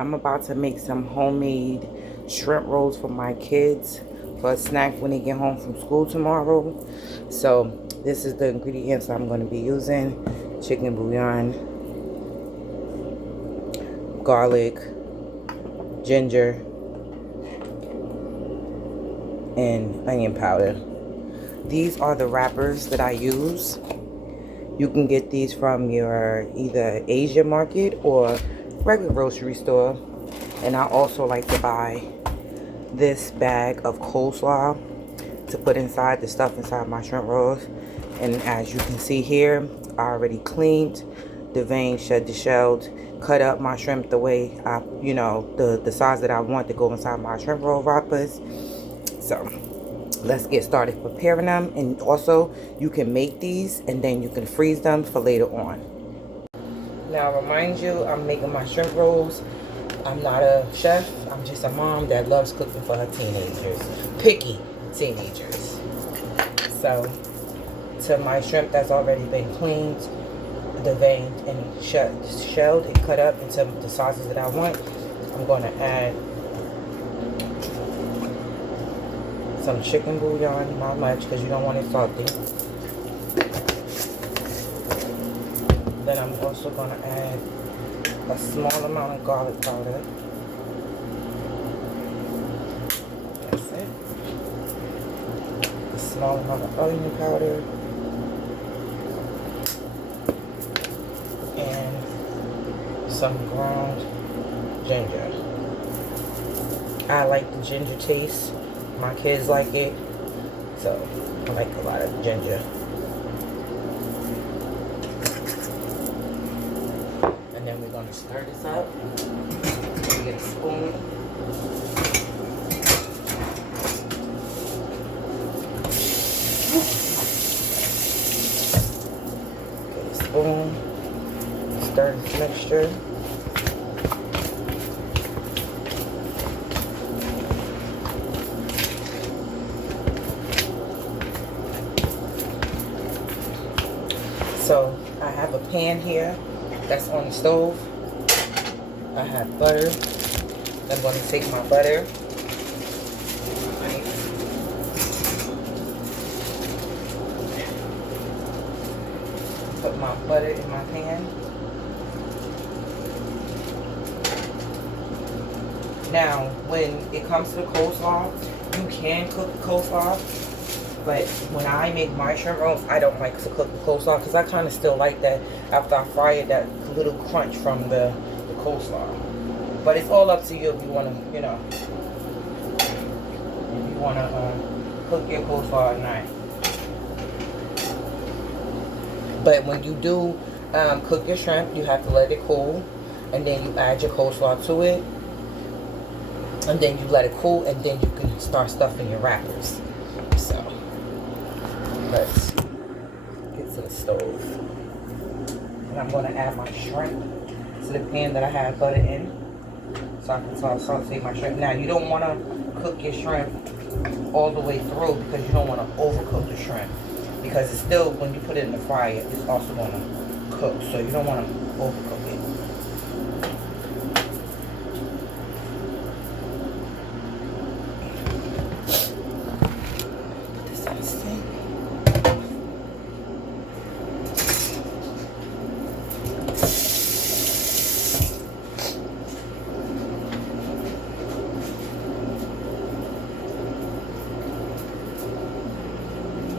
I'm about to make some homemade shrimp rolls for my kids for a snack when they get home from school tomorrow. So this is the ingredients I'm going to be using: chicken bouillon, garlic, ginger, and onion powder. These are the wrappers that I use. You can get these from your either Asia market or regular grocery store. And I also like to buy this bag of coleslaw to put inside the stuff inside my shrimp rolls. And as you can see here, I already cleaned, deveined, shed the shells, cut up my shrimp the way I, the size that I want to go inside my shrimp roll wrappers. So let's get started preparing them. And also, you can make these and then you can freeze them for later on. Now, remind you, I'm making my shrimp rolls. I'm not a chef. I'm just a mom that loves cooking for her teenagers. Picky teenagers. So, to my shrimp that's already been cleaned, deveined, and shelled and cut up into the sizes that I want, I'm going to add some chicken bouillon, not much because you don't want it salty. Then I'm also going to add a small amount of garlic powder. That's it. A small amount of onion powder. And some ground ginger. I like the ginger taste. My kids like it. So I like a lot of ginger. And then we're going to stir this up. We get a spoon. Get a spoon. Stir this mixture. So I have a pan here that's on the stove. I have butter. I'm going to take my butter. Put my butter in my pan. Now, when it comes to the coleslaw, you can cook the coleslaw. But when I make my shrimp rolls, I don't like to cook the coleslaw because I kind of still like that after I fry it, that little crunch from the coleslaw. But it's all up to you if you want to, cook your coleslaw at night. But when you do cook your shrimp, you have to let it cool, and then you add your coleslaw to it, and then you let it cool, and then you can start stuffing your wrappers. So let's get to the stove. And I'm going to add my shrimp to the pan that I have butter in. So I can saute my shrimp. Now, you don't want to cook your shrimp all the way through because you don't want to overcook the shrimp. Because it's still, when you put it in the fryer, it's also going to cook. So you don't want to overcook it.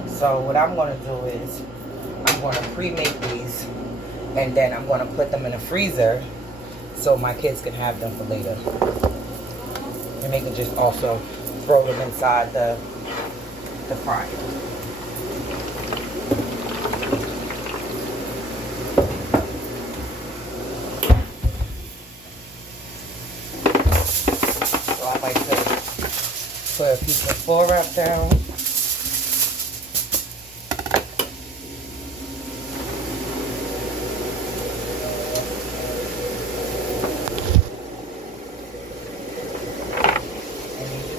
So what I'm going to do is I'm going to pre-make these and then I'm going to put them in a freezer so my kids can have them for later. And they can just also throw them inside the fryer. So I like to put a piece of foil wrap down.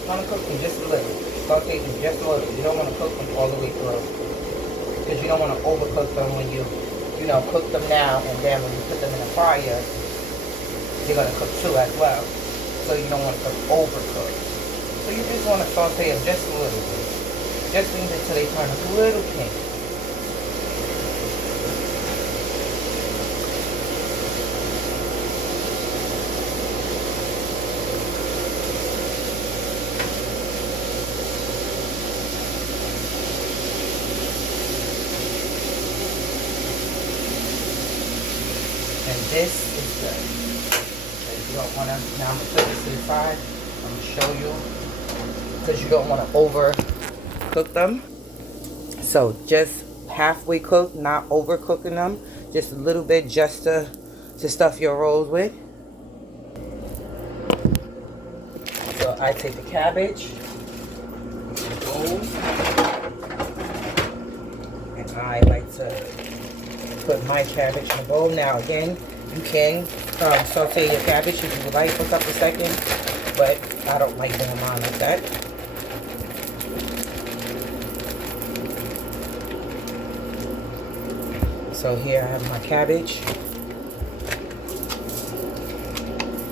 Want to cook them just a little. Saute them just a little. You don't want to cook them all the way through. Because you don't want to overcook them when you cook them now, and then when you put them in the fryer, they're gonna cook too as well. So you don't want to cook overcooked. So you just want to saute them just a little bit. Just leave it until they turn a little pink. And this is good. If you don't want to, now I'm going to put this to the side. I'm going to show you. Because you don't want to overcook them. So just halfway cooked, not overcooking them. Just a little bit just to stuff your rolls with. So I take the cabbage, the bowl, and I like to put my cabbage in the bowl. Now again, you can saute your cabbage if you would like for a couple of seconds, but I don't like doing mine like that. So here I have my cabbage,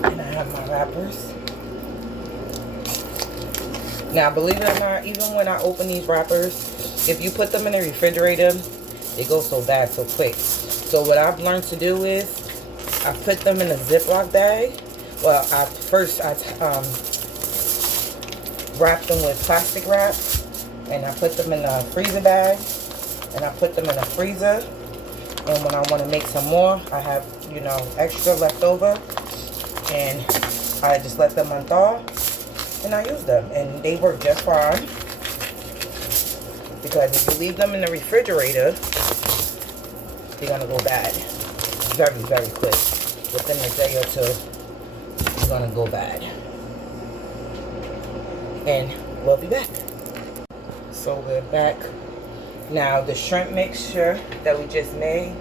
and I have my wrappers. Now believe it or not, even when I open these wrappers, if you put them in the refrigerator, they go so bad so quick. So what I've learned to do is I put them in a Ziploc bag. Well, first I wrap them with plastic wrap, and I put them in a freezer bag, and I put them in a freezer. And when I want to make some more, I have, you know, extra left over, and I just let them unthaw, and I use them, and they work just fine. Because if you leave them in the refrigerator, they're gonna go bad very, very quick. Within a day or two, it's gonna go bad. And we'll be back. So we're back. Now the shrimp mixture that we just made,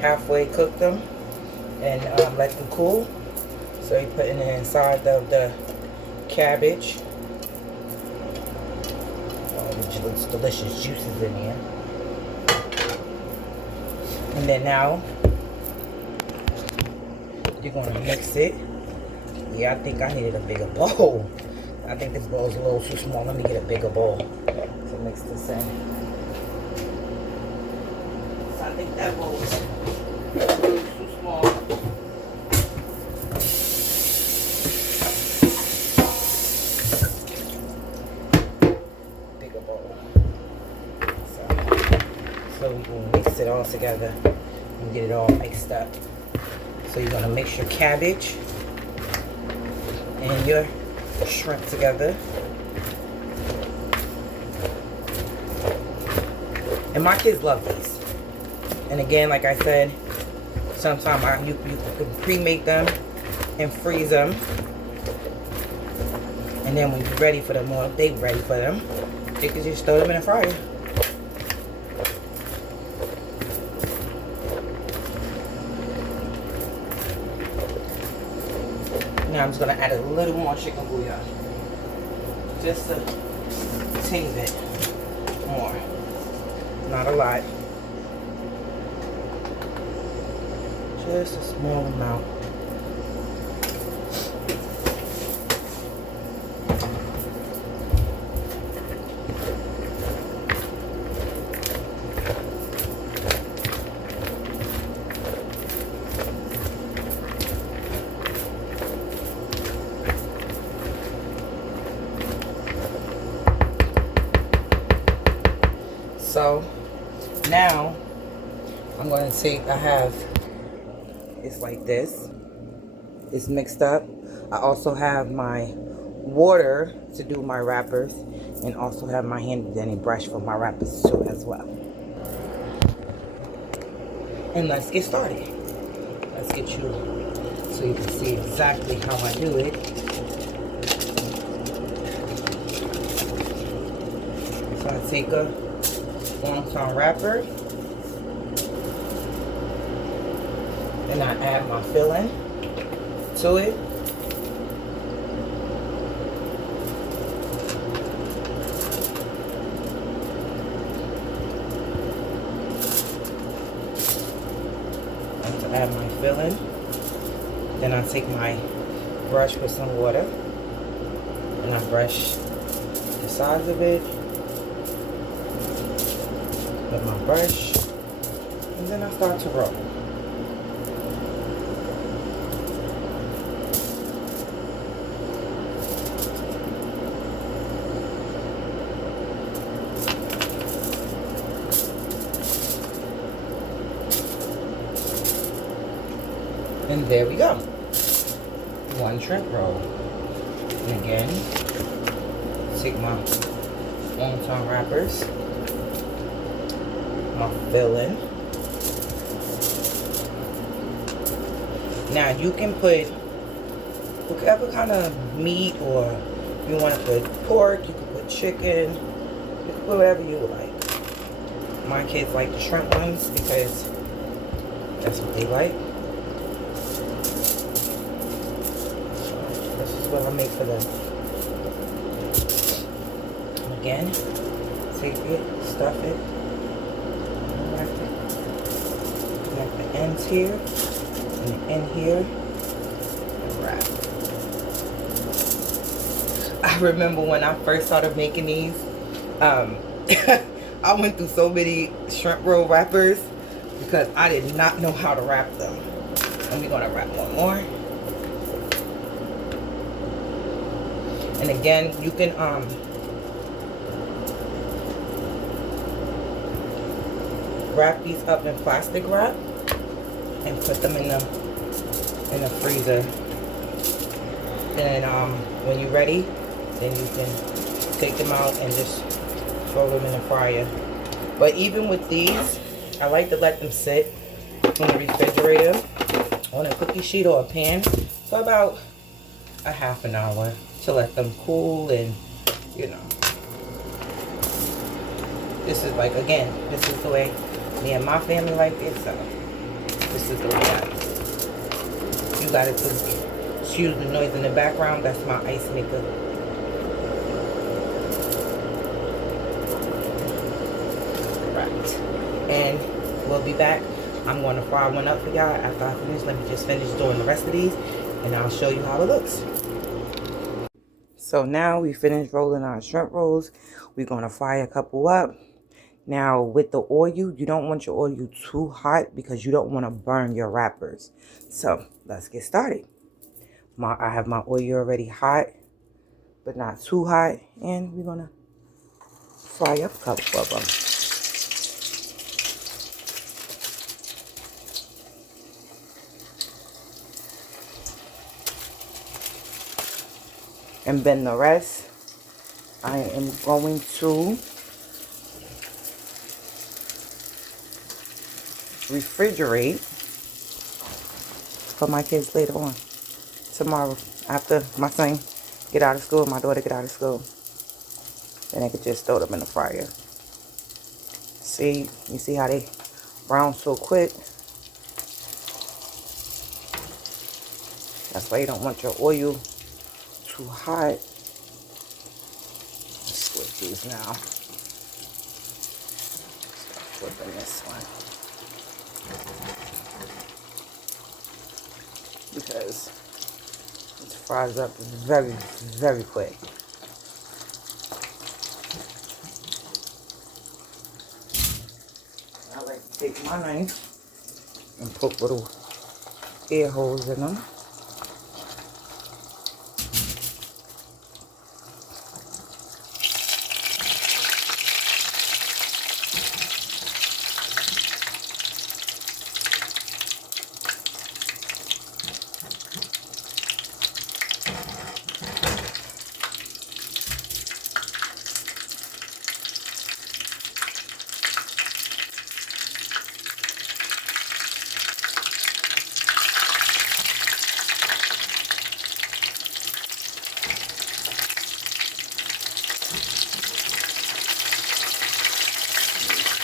halfway cooked them and let them cool. So you're putting it inside of the cabbage. Which looks delicious juices in here. And then now you're going to mix it. Yeah, I think I needed a bigger bowl. I think this bowl is a little too small. Let me get a bigger bowl to mix this in. So I think that bowl is a little too small. Bigger bowl. So we can mix it all together and get it all mixed up. So you're going to mix your cabbage and your shrimp together. And my kids love these. And again, like I said, sometimes you can pre-make them and freeze them. And then when you're ready for them, or they're ready for them, you can just throw them in the fryer. Now I'm just going to add a little more chicken bouillon. Just a teeny bit more. Not a lot. Just a small amount. So now I'm going to take, it's like this. It's mixed up. I also have my water to do my wrappers, and also have my handy dandy brush for my wrappers too as well. And let's get started. Let's get you so you can see exactly how I do it. So I take a wonton wrapper, and I add my filling to it. Add my filling. Then I take my brush with some water and I brush the sides of it with my brush, and then I start to roll. And there we go. One shrimp roll. And again, take my wonton wrappers, my filling. Now you can put whatever kind of meat, or you want to put pork, you can put chicken, you can put whatever you like. My kids like the shrimp ones because that's what they like. What I make for them. Again, take it, stuff it, connect the ends here, and the end here, and wrap. I remember when I first started making these, I went through so many shrimp roll wrappers because I did not know how to wrap them. And we're gonna wrap one more. And again, you can wrap these up in plastic wrap and put them in the freezer. And when you're ready, then you can take them out and just throw them in the fryer. But even with these, I like to let them sit in the refrigerator on a cookie sheet or a pan for about a half an hour to let them cool. And you know, this is like, again, this is the way me and my family like it, so this is the way I do it. You gotta excuse the noise in the background, that's my ice maker. Right, and we'll be back. I'm gonna fry one up for y'all after I finish. Let me just finish doing the rest of these and I'll show you how it looks. So now we finished rolling our shrimp rolls. We're going to fry a couple up. Now with the oil, you don't want your oil too hot because you don't want to burn your wrappers. So let's get started. I have my oil already hot, but not too hot. And we're going to fry up a couple of them. And then the rest, I am going to refrigerate for my kids later on. Tomorrow, after my son get out of school, my daughter get out of school, then I could just throw them in the fryer. See, you see how they brown so quick? That's why you don't want your oil too hot. Let's flip these now. Start flipping this one because it fries up very, very quick. I like to take my knife and poke little air holes in them.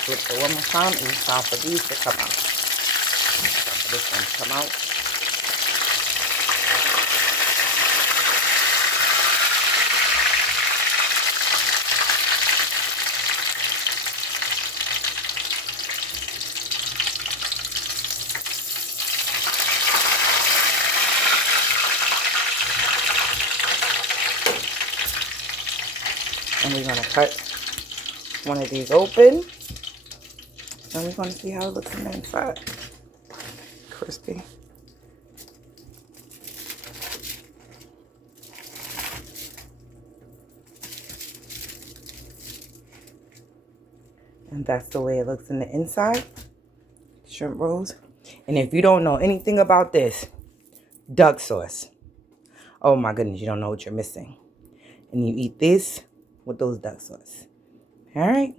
Flip it one more time, and it's time for these to come out. It's time for this one to come out. And we're going to cut one of these open. And we're going to see how it looks on the inside. Crispy. And that's the way it looks in the inside. Shrimp rolls. And if you don't know anything about this, duck sauce. Oh my goodness, you don't know what you're missing. And you eat this with those duck sauce. All right.